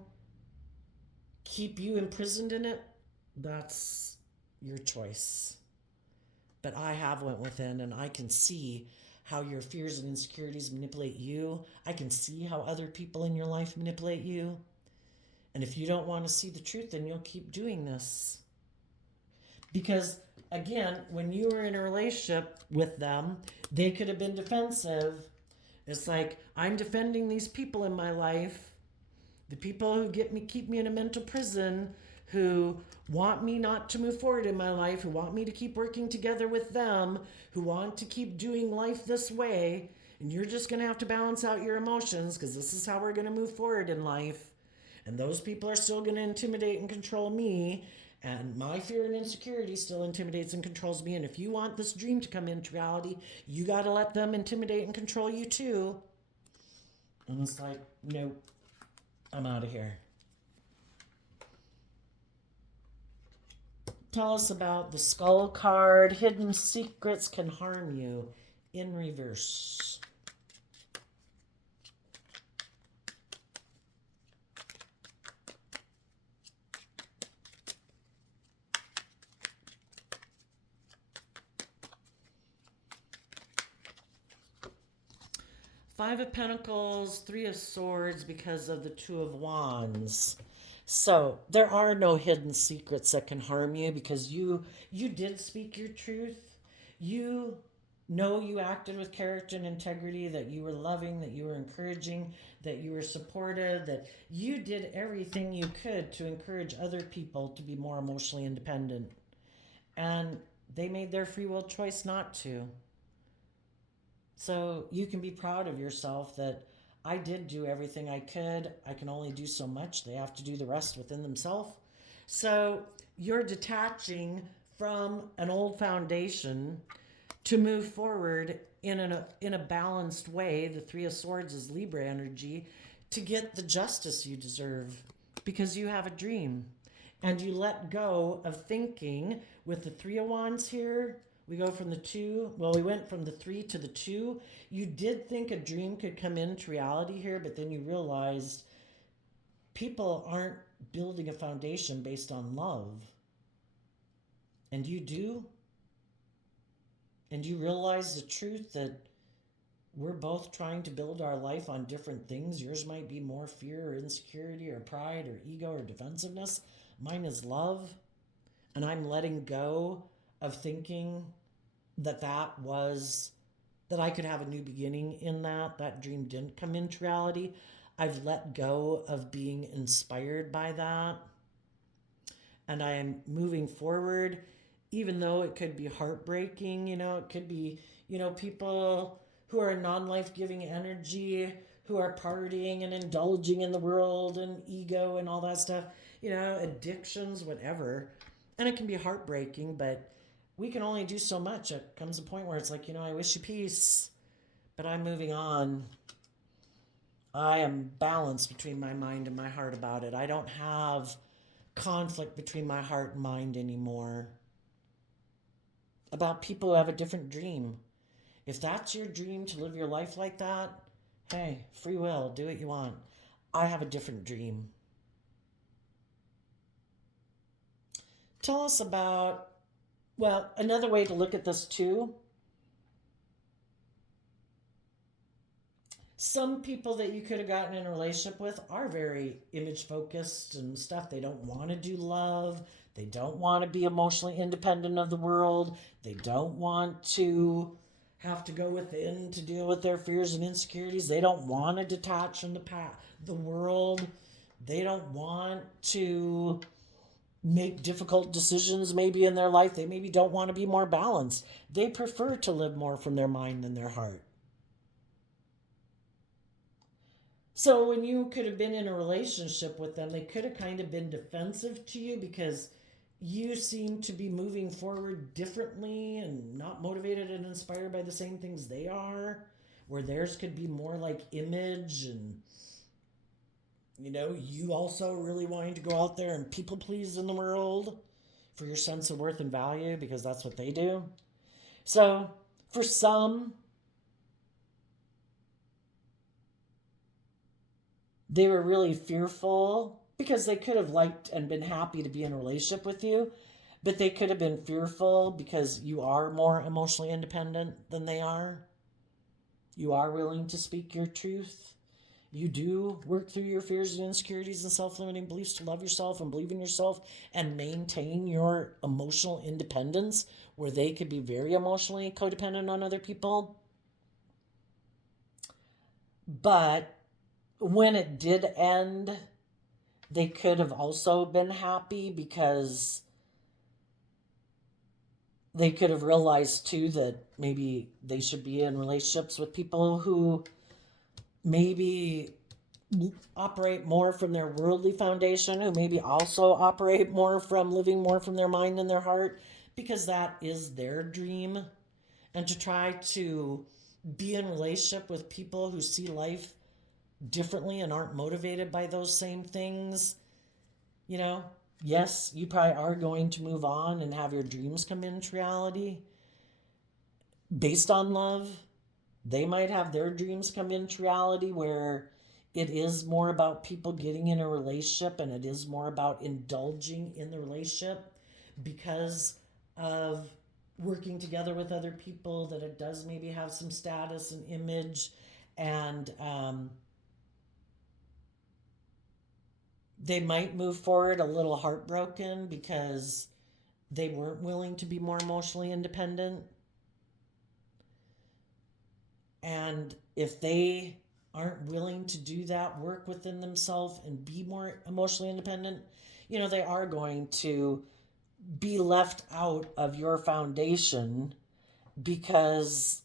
keep you imprisoned in it, that's your choice. But I have went within and I can see how your fears and insecurities manipulate you. I can see how other people in your life manipulate you. And if you don't want to see the truth, then you'll keep doing this. Because again, when you were in a relationship with them, they could have been defensive. It's like, I'm defending these people in my life, the people who keep me in a mental prison, who want me not to move forward in my life, who want me to keep working together with them, who want to keep doing life this way. And you're just going to have to balance out your emotions because this is how we're going to move forward in life. And those people are still going to intimidate and control me. And my fear and insecurity still intimidates and controls me. And if you want this dream to come into reality, you got to let them intimidate and control you too. And it's like, nope, I'm out of here. Tell us about the Skull card. Hidden secrets can harm you in reverse. Five of Pentacles, Three of Swords because of the Two of Wands. So there are no hidden secrets that can harm you because you did speak your truth. You know you acted with character and integrity, that you were loving, that you were encouraging, that you were supportive, that you did everything you could to encourage other people to be more emotionally independent. And they made their free will choice not to. So you can be proud of yourself that I did do everything I could. I can only do so much. They have to do the rest within themselves. So you're detaching from an old foundation to move forward in a balanced way. The Three of Swords is Libra energy, to get the justice you deserve because you have a dream. And you let go of thinking with the Three of Wands here. We go from the two. Well, we went from the three to the two. You did think a dream could come into reality here, but then you realized people aren't building a foundation based on love. And you do. And you realize the truth that we're both trying to build our life on different things. Yours might be more fear or insecurity or pride or ego or defensiveness. Mine is love. And I'm letting go of thinking that I could have a new beginning in that dream didn't come into reality. I've let go of being inspired by that. And I am moving forward, even though it could be heartbreaking, it could be, people who are non-life-giving energy, who are partying and indulging in the world and ego and all that stuff, addictions, whatever. And it can be heartbreaking, but we can only do so much. It comes a point where it's like, I wish you peace, but I'm moving on. I am balanced between my mind and my heart about it. I don't have conflict between my heart and mind anymore about people who have a different dream. If that's your dream to live your life like that, hey, free will, do what you want. I have a different dream. Tell us about, well, another way to look at this too. Some people that you could have gotten in a relationship with are very image focused and stuff. They don't want to do love. They don't want to be emotionally independent of the world. They don't want to have to go within to deal with their fears and insecurities. They don't want to detach from the world. They don't want to make difficult decisions maybe in their life. They maybe don't want to be more balanced. They prefer to live more from their mind than their heart. So when you could have been in a relationship with them, they could have kind of been defensive to you because you seem to be moving forward differently and not motivated and inspired by the same things they are, where theirs could be more like image and you also really wanting to go out there and people please in the world for your sense of worth and value because that's what they do. So for some, they were really fearful because they could have liked and been happy to be in a relationship with you, but they could have been fearful because you are more emotionally independent than they are. You are willing to speak your truth. You do work through your fears and insecurities and self limiting beliefs to love yourself and believe in yourself and maintain your emotional independence where they could be very emotionally codependent on other people. But when it did end, they could have also been happy because they could have realized too that maybe they should be in relationships with people who maybe operate more from their worldly foundation, who maybe also operate more from living more from their mind and their heart, because that is their dream. And to try to be in relationship with people who see life differently and aren't motivated by those same things, yes, you probably are going to move on and have your dreams come into reality based on love. They might have their dreams come into reality where it is more about people getting in a relationship and it is more about indulging in the relationship because of working together with other people, that it does maybe have some status and image. And they might move forward a little heartbroken because they weren't willing to be more emotionally independent. And if they aren't willing to do that work within themselves and be more emotionally independent, they are going to be left out of your foundation because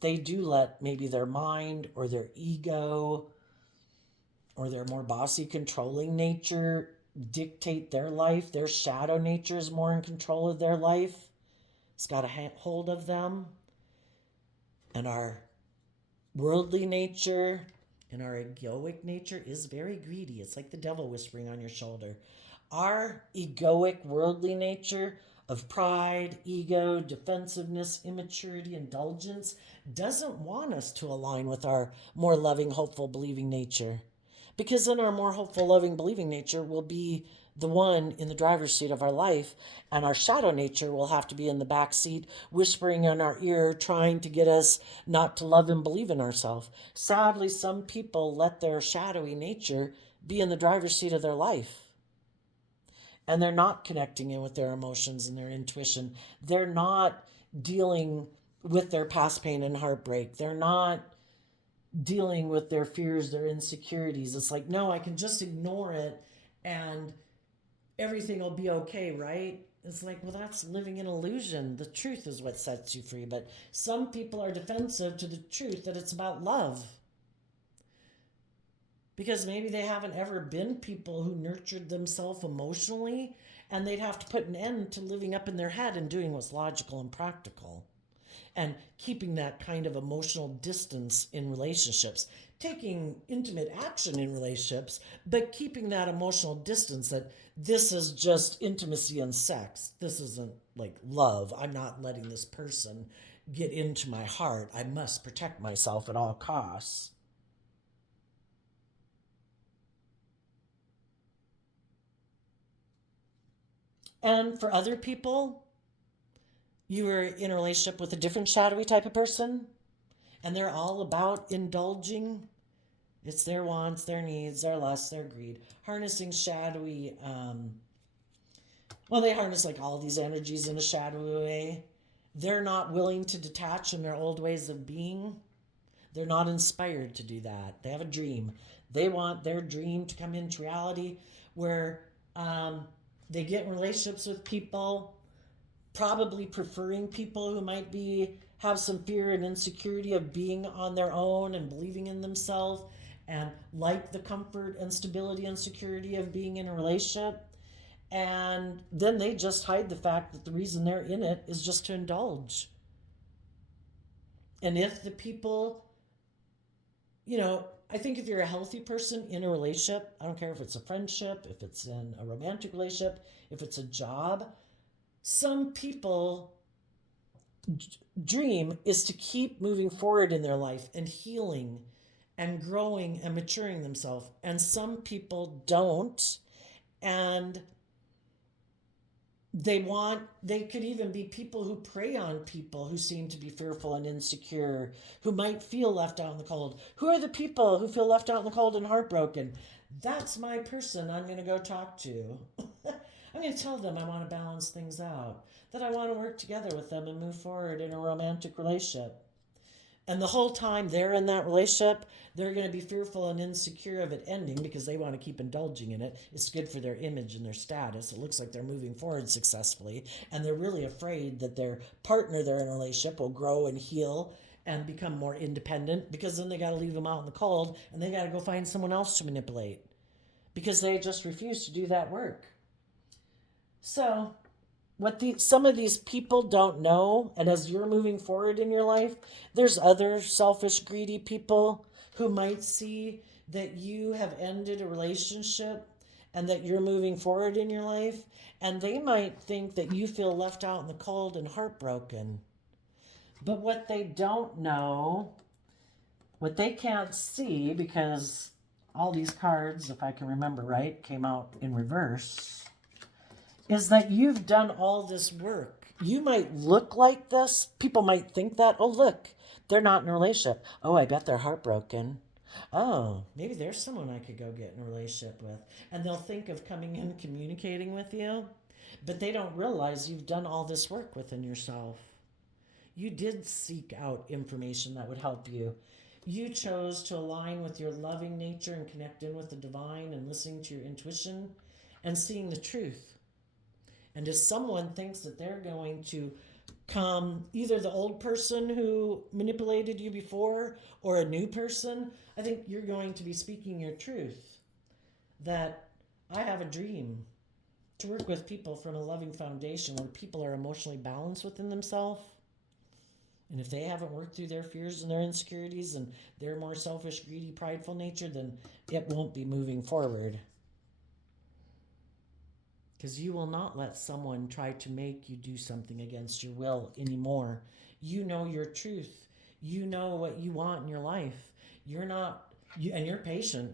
they do let maybe their mind or their ego or their more bossy, controlling nature dictate their life. Their shadow nature is more in control of their life. It's got a hold of them. And our worldly nature and our egoic nature is very greedy. It's like the devil whispering on your shoulder. Our egoic, worldly nature of pride, ego, defensiveness, immaturity, indulgence doesn't want us to align with our more loving, hopeful, believing nature. Because in our more hopeful, loving, believing nature will be the one in the driver's seat of our life, and our shadow nature will have to be in the back seat, whispering in our ear, trying to get us not to love and believe in ourselves. Sadly, some people let their shadowy nature be in the driver's seat of their life. And they're not connecting in with their emotions and their intuition. They're not dealing with their past pain and heartbreak. They're not dealing with their fears, their insecurities. It's like, no, I can just ignore it and everything will be okay, right? It's like, well, that's living in illusion. The truth is what sets you free. But some people are defensive to the truth that it's about love. Because maybe they haven't ever been people who nurtured themselves emotionally, and they'd have to put an end to living up in their head and doing what's logical and practical. And keeping that kind of emotional distance in relationships, taking intimate action in relationships, but keeping that emotional distance that this is just intimacy and sex. This isn't like love. I'm not letting this person get into my heart. I must protect myself at all costs. And for other people, you were in a relationship with a different shadowy type of person, and they're all about indulging. It's their wants, their needs, their lusts, their greed. Harnessing shadowy, they harness like all these energies in a shadowy way. They're not willing to detach from their old ways of being. They're not inspired to do that. They have a dream. They want their dream to come into reality where they get in relationships with people, probably preferring people who might be have some fear and insecurity of being on their own and believing in themselves and like the comfort and stability and security of being in a relationship. And then they just hide the fact that the reason they're in it is just to indulge. And if the people, I think if you're a healthy person in a relationship, I don't care if it's a friendship, if it's in a romantic relationship, if it's a job, some people dream is to keep moving forward in their life and healing and growing and maturing themselves. And some people don't. And they could even be people who prey on people who seem to be fearful and insecure, who might feel left out in the cold. Who are the people who feel left out in the cold and heartbroken? That's my person I'm going to go talk to. I'm going to tell them I want to balance things out, that I want to work together with them and move forward in a romantic relationship. And the whole time they're in that relationship, they're going to be fearful and insecure of it ending because they want to keep indulging in it. It's good for their image and their status. It looks like they're moving forward successfully. And they're really afraid that their partner they're in a relationship will grow and heal and become more independent, because then they got to leave them out in the cold and they got to go find someone else to manipulate because they just refuse to do that work. So some of these people don't know, and as you're moving forward in your life, there's other selfish, greedy people who might see that you have ended a relationship and that you're moving forward in your life, and they might think that you feel left out in the cold and heartbroken. But what they don't know, what they can't see, because all these cards, if I can remember right, came out in reverse, is that you've done all this work. You might look like this. People might think that, oh, look, they're not in a relationship. Oh, I bet they're heartbroken. Oh, maybe there's someone I could go get in a relationship with. And they'll think of coming in communicating with you, but they don't realize you've done all this work within yourself. You did seek out information that would help you. You chose to align with your loving nature and connect in with the divine and listening to your intuition and seeing the truth. And if someone thinks that they're going to come, either the old person who manipulated you before or a new person, I think you're going to be speaking your truth. That I have a dream to work with people from a loving foundation where people are emotionally balanced within themselves. And if they haven't worked through their fears and their insecurities and their more selfish, greedy, prideful nature, then it won't be moving forward. Because you will not let someone try to make you do something against your will anymore. You know your truth. You know what you want in your life. And you're patient.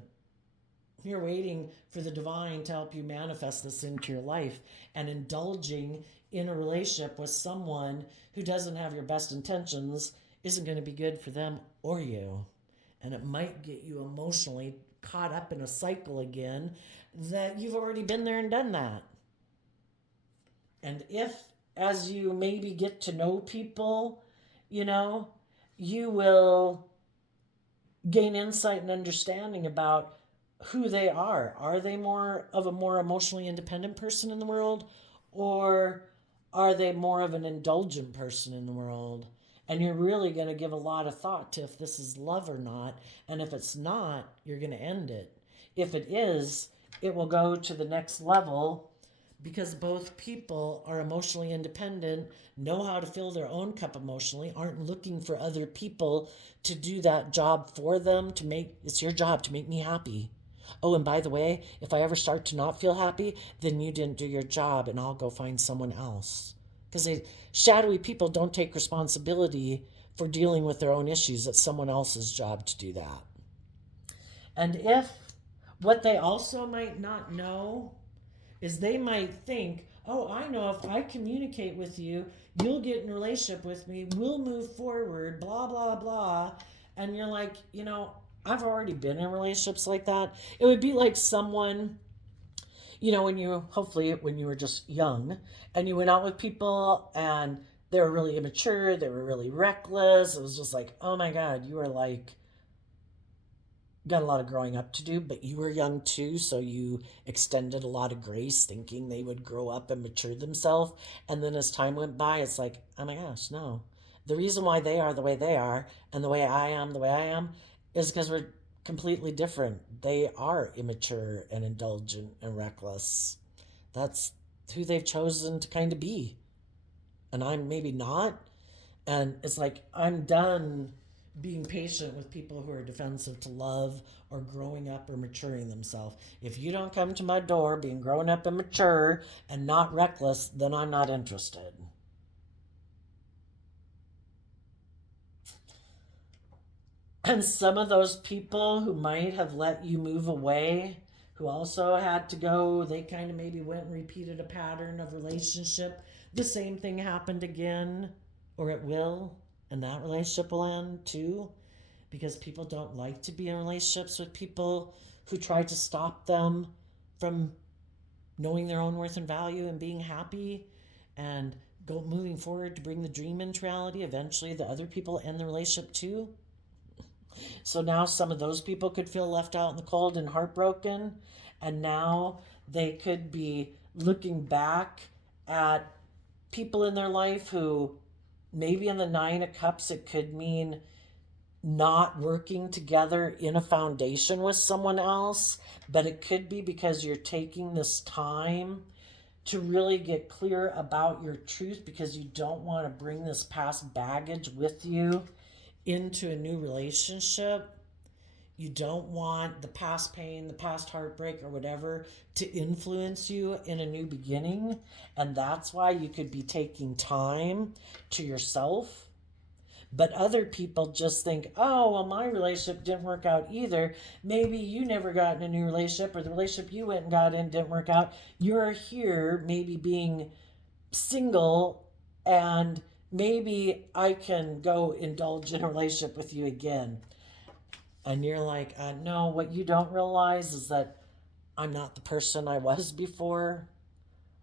You're waiting for the divine to help you manifest this into your life. And indulging in a relationship with someone who doesn't have your best intentions isn't going to be good for them or you. And it might get you emotionally caught up in a cycle again that you've already been there and done that. And if, as you maybe get to know people, you will gain insight and understanding about who they are. Are they more of a more emotionally independent person in the world? Or are they more of an indulgent person in the world? And you're really going to give a lot of thought to if this is love or not. And if it's not, you're going to end it. If it is, it will go to the next level, because both people are emotionally independent, know how to fill their own cup emotionally, aren't looking for other people to do that job for them. It's your job to make me happy. Oh, and by the way, if I ever start to not feel happy, then you didn't do your job and I'll go find someone else. Because shadowy people don't take responsibility for dealing with their own issues. It's someone else's job to do that. And if what they also might not know is they might think, oh, I know if I communicate with you, you'll get in a relationship with me, we'll move forward, blah, blah, blah. And you're like, I've already been in relationships like that. It would be like someone, when you were just young and you went out with people and they were really immature, they were really reckless. It was just like, oh my God, you were like, got a lot of growing up to do, but you were young too, so you extended a lot of grace thinking they would grow up and mature themselves. And then as time went by, it's like, oh my gosh, no. The reason why they are the way they are and the way I am the way I am is because we're completely different. They are immature and indulgent and reckless. That's who they've chosen to kind of be. And I'm maybe not. And it's like, I'm done being patient with people who are defensive to love or growing up or maturing themselves. If you don't come to my door being grown up and mature and not reckless, then I'm not interested. And some of those people who might have let you move away, who also had to go, they kind of maybe went and repeated a pattern of relationship. The same thing happened again, or it will, and that relationship will end too, because people don't like to be in relationships with people who try to stop them from knowing their own worth and value and being happy and go moving forward to bring the dream into reality. Eventually the other people end the relationship too. So now some of those people could feel left out in the cold and heartbroken, and now they could be looking back at people in their life who maybe in the Nine of Cups it could mean not working together in a foundation with someone else, but it could be because you're taking this time to really get clear about your truth because you don't want to bring this past baggage with you into a new relationship. You don't want the past pain, the past heartbreak, or whatever to influence you in a new beginning. And that's why you could be taking time to yourself. But other people just think, oh, well, my relationship didn't work out either. Maybe you never got in a new relationship, or the relationship you went and got in didn't work out. You're here maybe being single, and maybe I can go indulge in a relationship with you again. And you're like, no, what you don't realize is that I'm not the person I was before.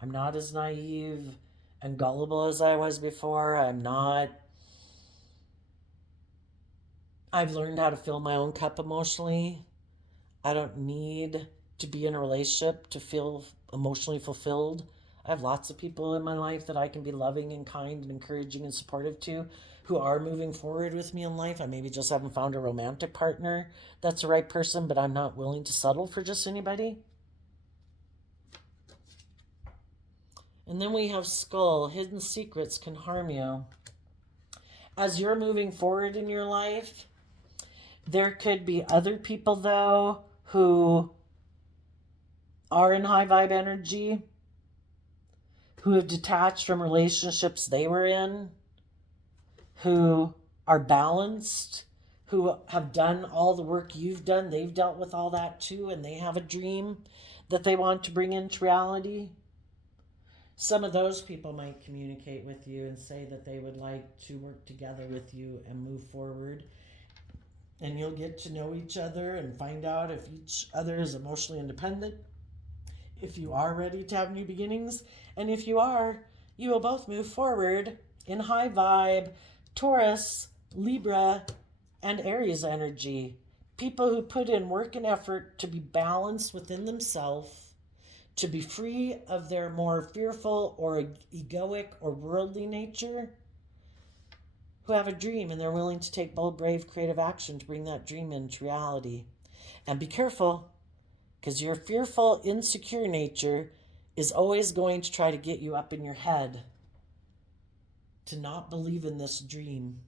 I'm not as naive and gullible as I was before. I've learned how to fill my own cup emotionally. I don't need to be in a relationship to feel emotionally fulfilled. I have lots of people in my life that I can be loving and kind and encouraging and supportive to who are moving forward with me in life. I maybe just haven't found a romantic partner that's the right person, but I'm not willing to settle for just anybody. And then we have Skull. Hidden secrets can harm you. As you're moving forward in your life, there could be other people, though, who are in high vibe energy, who have detached from relationships they were in, who are balanced, who have done all the work you've done. They've dealt with all that too, and they have a dream that they want to bring into reality. Some of those people might communicate with you and say that they would like to work together with you and move forward. And you'll get to know each other and find out if each other is emotionally independent, if you are ready to have new beginnings. And if you are, you will both move forward in high vibe, Taurus, Libra, and Aries energy. People who put in work and effort to be balanced within themselves, to be free of their more fearful or egoic or worldly nature, who have a dream and they're willing to take bold, brave, creative action to bring that dream into reality. And be careful, because your fearful, insecure nature is always going to try to get you up in your head to not believe in this dream,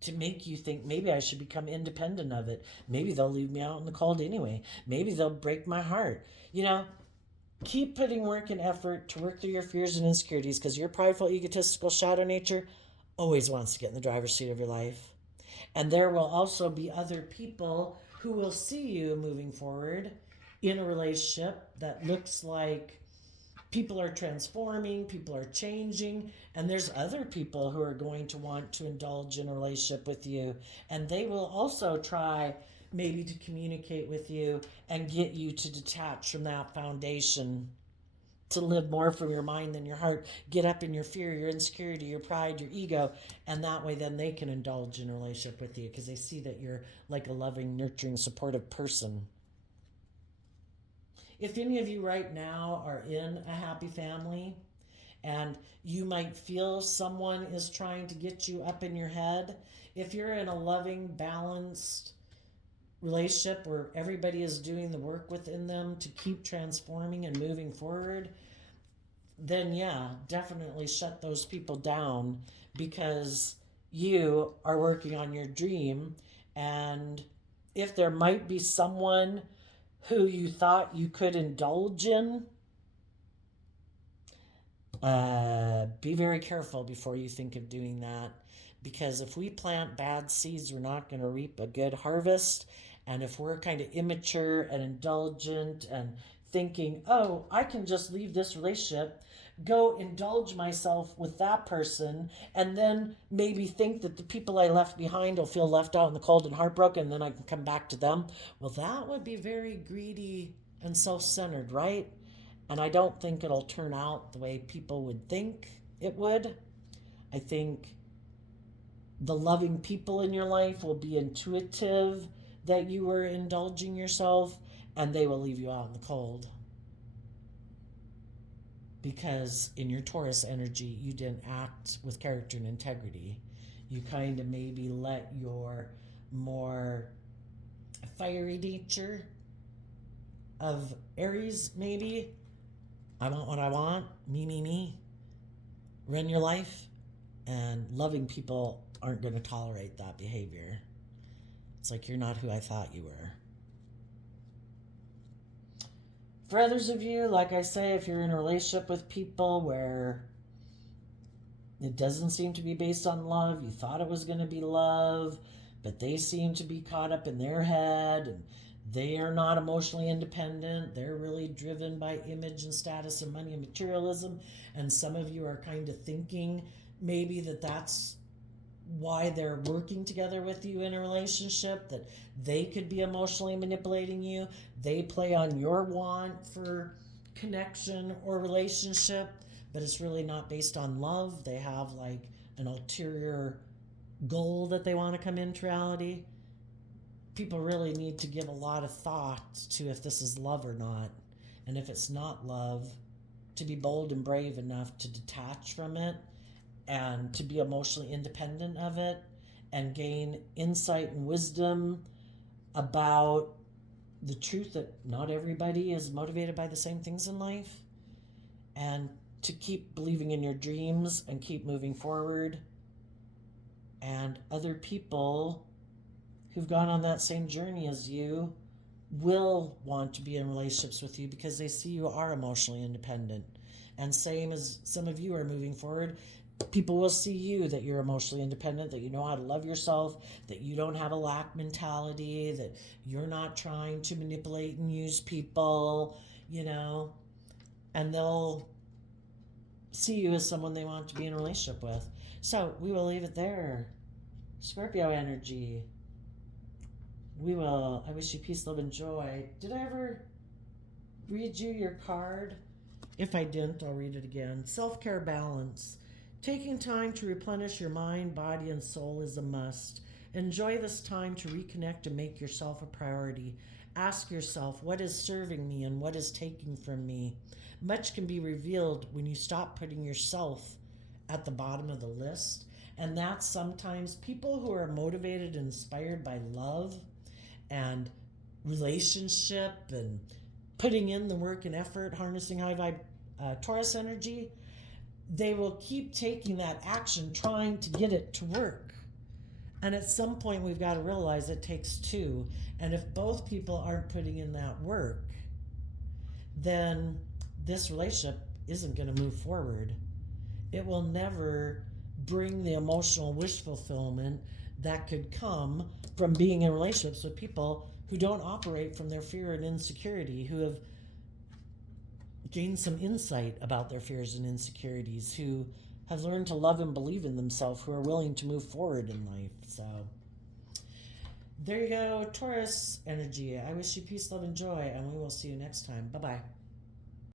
to make you think maybe I should become independent of it. Maybe they'll leave me out in the cold anyway. Maybe they'll break my heart. Keep putting work and effort to work through your fears and insecurities, because your prideful, egotistical shadow nature always wants to get in the driver's seat of your life. And there will also be other people who will see you moving forward in a relationship that looks like people are transforming, people are changing, and there's other people who are going to want to indulge in a relationship with you, and they will also try maybe to communicate with you and get you to detach from that foundation, to live more from your mind than your heart, get up in your fear, your insecurity, your pride, your ego, and that way then they can indulge in a relationship with you because they see that you're like a loving, nurturing, supportive person. If any of you right now are in a happy family and you might feel someone is trying to get you up in your head, if you're in a loving, balanced relationship where everybody is doing the work within them to keep transforming and moving forward, then yeah, definitely shut those people down because you are working on your dream. And if there might be someone who you thought you could indulge in, be very careful before you think of doing that, because if we plant bad seeds, we're not going to reap a good harvest. And if we're kind of immature and indulgent and thinking, oh, I can just leave this relationship, go indulge myself with that person, and then maybe think that the people I left behind will feel left out in the cold and heartbroken, and then I can come back to them. Well, that would be very greedy and self-centered, right? And I don't think it'll turn out the way people would think it would. I think the loving people in your life will be intuitive that you were indulging yourself, and they will leave you out in the cold. Because in your Taurus energy, you didn't act with character and integrity. You kind of maybe let your more fiery nature of Aries, maybe, I want what I want, me, run your life, and loving people aren't going to tolerate that behavior. It's like, you're not who I thought you were. For others of you, like I say, if you're in a relationship with people where it doesn't seem to be based on love, you thought it was going to be love, but they seem to be caught up in their head, and they are not emotionally independent. They're really driven by image and status and money and materialism. And some of you are kind of thinking maybe that that's why they're working together with you in a relationship, that they could be emotionally manipulating you. They play on your want for connection or relationship, but it's really not based on love. They have like an ulterior goal that they want to come into reality. People really need to give a lot of thought to if this is love or not. And if it's not love, to be bold and brave enough to detach from it and to be emotionally independent of it and gain insight and wisdom about the truth that not everybody is motivated by the same things in life, and to keep believing in your dreams and keep moving forward. And other people who've gone on that same journey as you will want to be in relationships with you because they see you are emotionally independent. And same as some of you are moving forward, people will see you that you're emotionally independent, that you know how to love yourself, that you don't have a lack mentality, that you're not trying to manipulate and use people, and they'll see you as someone they want to be in a relationship with. So we will leave it there. Scorpio energy. I wish you peace, love, and joy. Did I ever read you your card? If I didn't, I'll read it again. Self-care balance. Taking time to replenish your mind, body, and soul is a must. Enjoy this time to reconnect and make yourself a priority. Ask yourself, what is serving me and what is taking from me? Much can be revealed when you stop putting yourself at the bottom of the list. And that's sometimes people who are motivated and inspired by love and relationship and putting in the work and effort, harnessing high vibe Taurus energy, they will keep taking that action, trying to get it to work. And at some point, we've got to realize it takes two. And if both people aren't putting in that work, then this relationship isn't going to move forward. It will never bring the emotional wish fulfillment that could come from being in relationships with people who don't operate from their fear and insecurity, who have gained some insight about their fears and insecurities, who have learned to love and believe in themselves, who are willing to move forward in life. So there you go, Taurus energy. I wish you peace, love, and joy, and we will see you next time. Bye-bye.